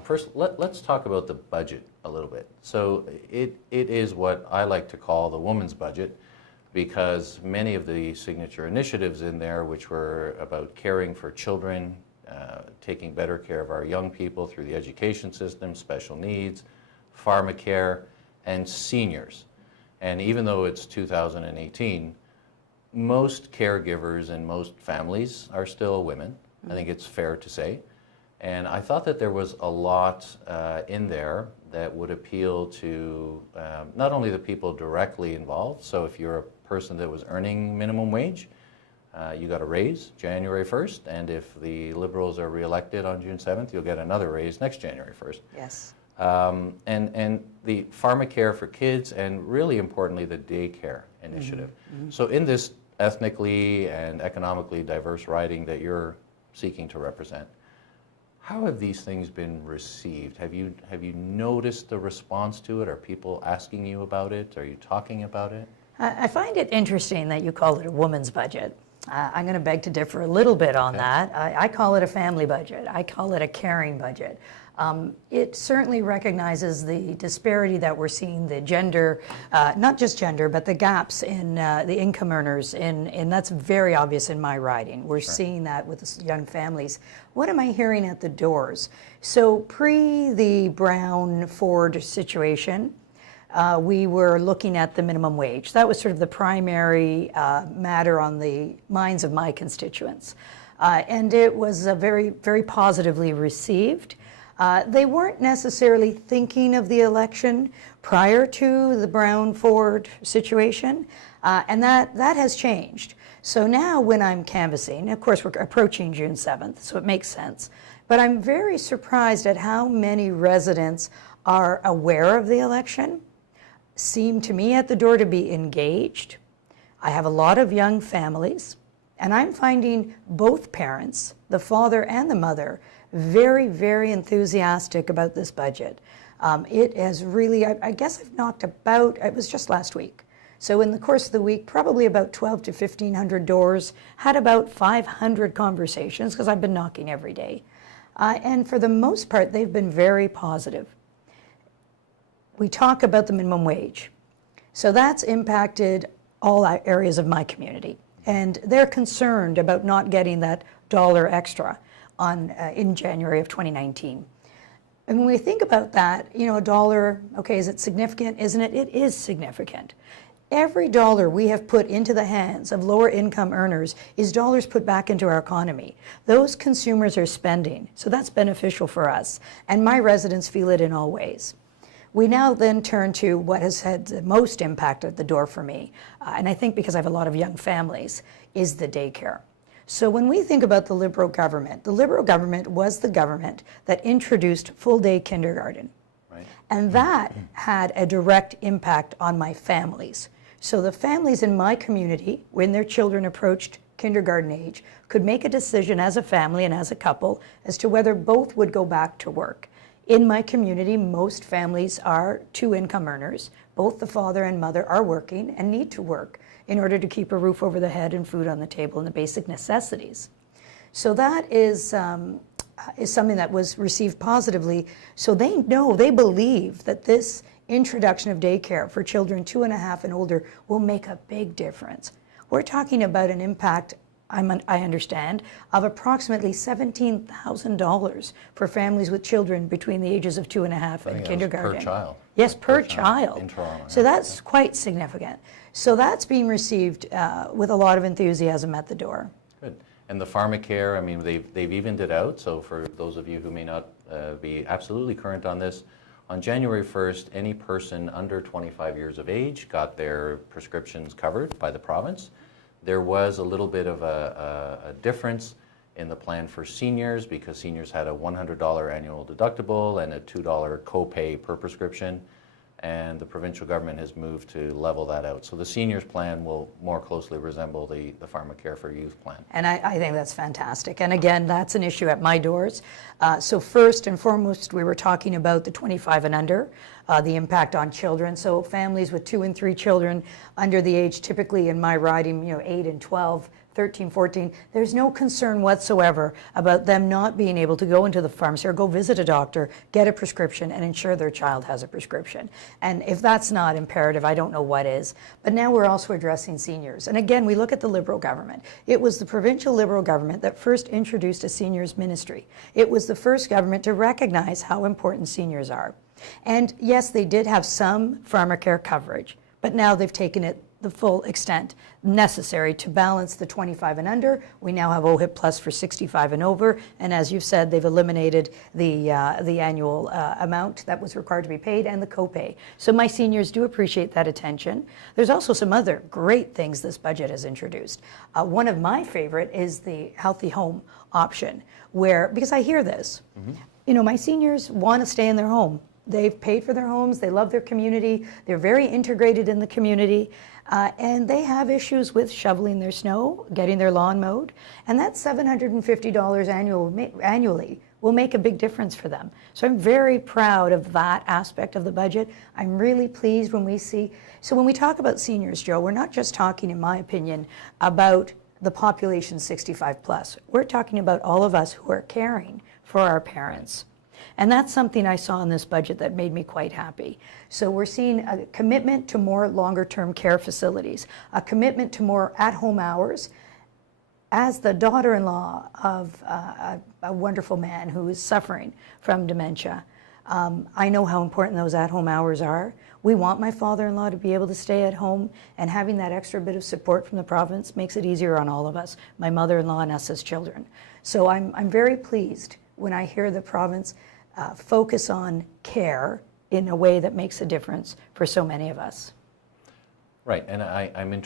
First, let's talk about the budget a little bit. So it is what I like to call the woman's budget, because many of the signature initiatives in there, which were about caring for children, taking better care of our young people through the education system, special needs, pharmacare, and seniors. And even though it's 2018, most caregivers and most families are still women. I think it's fair to say. And I thought that there was a lot in there that would appeal to not only the people directly involved. So if you're a person that was earning minimum wage, you got a raise January 1st, and if the Liberals are re-elected on June 7th, you'll get another raise next January 1st. Yes. And the pharmacare for kids, and really importantly, the daycare initiative. Mm-hmm. So in this ethnically and economically diverse riding that you're seeking to represent, how have these things been received? Have you noticed the response to it? Are people asking you about it? Are you talking about it? I find it interesting that you call it a woman's budget. I'm going to beg to differ a little bit on that. I call it a family budget. I call it a caring budget. It certainly recognizes the disparity that we're seeing, the gender, not just gender, but the gaps in the income earners, and that's very obvious in my riding. We're seeing that with young families. What am I hearing at the doors? So pre the Brown-Ford situation, we were looking at the minimum wage. That was sort of the primary matter on the minds of my constituents. And it was very, very positively received. They weren't necessarily thinking of the election prior to the Brown-Ford situation, and that has changed. So now when I'm canvassing, of course we're approaching June 7th, so it makes sense, but I'm very surprised at how many residents are aware of the election, seem to me at the door to be engaged. I have a lot of young families, and I'm finding both parents, the father and the mother, very, very enthusiastic about this budget. It has really, I guess I've knocked about, it was just last week. So in the course of the week, probably about 12 to 1,500 doors, had about 500 conversations, because I've been knocking every day. And for the most part, they've been very positive. We talk about the minimum wage. So that's impacted all areas of my community. And they're concerned about not getting that dollar extra in January of 2019. And when we think about that, you know, a dollar, okay, is it significant? Isn't it? It is significant. Every dollar we have put into the hands of lower income earners is dollars put back into our economy. Those consumers are spending, so that's beneficial for us. And my residents feel it in all ways. We now then turn to what has had the most impact at the door for me, and I think because I have a lot of young families, is the daycare. So when we think about the Liberal government was the government that introduced full-day kindergarten. Right. And that had a direct impact on my families. So the families in my community, when their children approached kindergarten age, could make a decision as a family and as a couple as to whether both would go back to work. In my community, most families are two-income earners. Both the father and mother are working and need to work in order to keep a roof over the head and food on the table and the basic necessities. So that is something that was received positively. So they know, they believe that this introduction of daycare for children 2.5 and older will make a big difference. We're talking about an impact, I understand, of approximately $17,000 for families with children between the ages of 2.5 and kindergarten. Per child. Yes, per child. In Toronto. So that's quite significant. So that's being received with a lot of enthusiasm at the door. Good. And the pharmacare, I mean, they've evened it out. So for those of you who may not be absolutely current on this, on January 1st, any person under 25 years of age got their prescriptions covered by the province. There was a little bit of a difference in the plan for seniors, because seniors had a $100 annual deductible and a $2 copay per prescription, and the provincial government has moved to level that out. So the seniors plan will more closely resemble the pharmacare for youth plan. And I think that's fantastic. And again, that's an issue at my doors. So first and foremost, we were talking about the 25 and under, the impact on children. So families with 2 and 3 children under the age, typically in my riding, 8 and 12, 13, 14, there's no concern whatsoever about them not being able to go into the pharmacy or go visit a doctor, get a prescription, and ensure their child has a prescription. And if that's not imperative, I don't know what is. But now we're also addressing seniors. And again, we look at the Liberal government. It was the provincial Liberal government that first introduced a seniors ministry. It was the first government to recognize how important seniors are. And yes, they did have some pharmacare coverage, but now they've taken it the full extent necessary to balance the 25 and under. We now have OHIP Plus for 65 and over, and as you've said, they've eliminated the annual amount that was required to be paid and the copay. So my seniors do appreciate that attention. There's also some other great things this budget has introduced. One of my favorite is the healthy home option, where, because I hear this, you know, my seniors want to stay in their home. They've paid for their homes, they love their community, they're very integrated in the community, and they have issues with shoveling their snow, getting their lawn mowed, and that $750 annually will make a big difference for them. So I'm very proud of that aspect of the budget. I'm really pleased when we see, so when we talk about seniors, Joe, we're not just talking, in my opinion, about the population 65 plus. We're talking about all of us who are caring for our parents. And that's something I saw in this budget that made me quite happy. So we're seeing a commitment to more longer-term care facilities, a commitment to more at-home hours. As the daughter-in-law of a wonderful man who is suffering from dementia, I know how important those at-home hours are. We want my father-in-law to be able to stay at home, and having that extra bit of support from the province makes it easier on all of us, my mother-in-law and us as children. So I'm very pleased when I hear the province focus on care in a way that makes a difference for so many of us. Right, and I'm interested